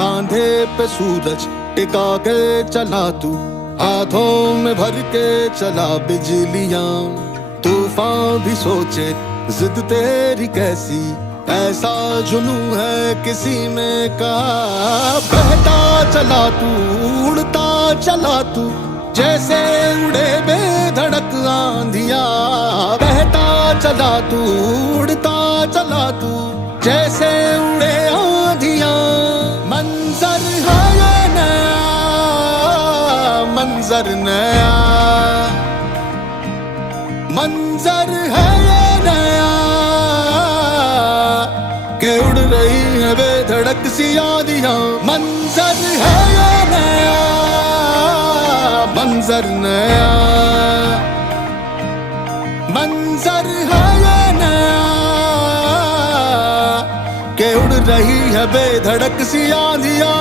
कांधे पे सूरज टिका के चला तू, हाथों में भर के चला बिजलियां। तूफान भी सोचे जिद तेरी कैसी, ऐसा जुनू है किसी में का। बहता चला तू, उड़ता चला तू, जैसे उड़े बेधड़क आंधिया। बहता चला तू, उड़ता चला तू, जैसे उड़े आंधिया। मंजर है ये नया, मंजर नया, मंजर है ये नया, के उड़ रही है बेधड़क सी आंधियां। मंजर है ये नया, मंजर नया, मंजर है ये नया, के उड़ रही है बेधड़क सी आंधियां।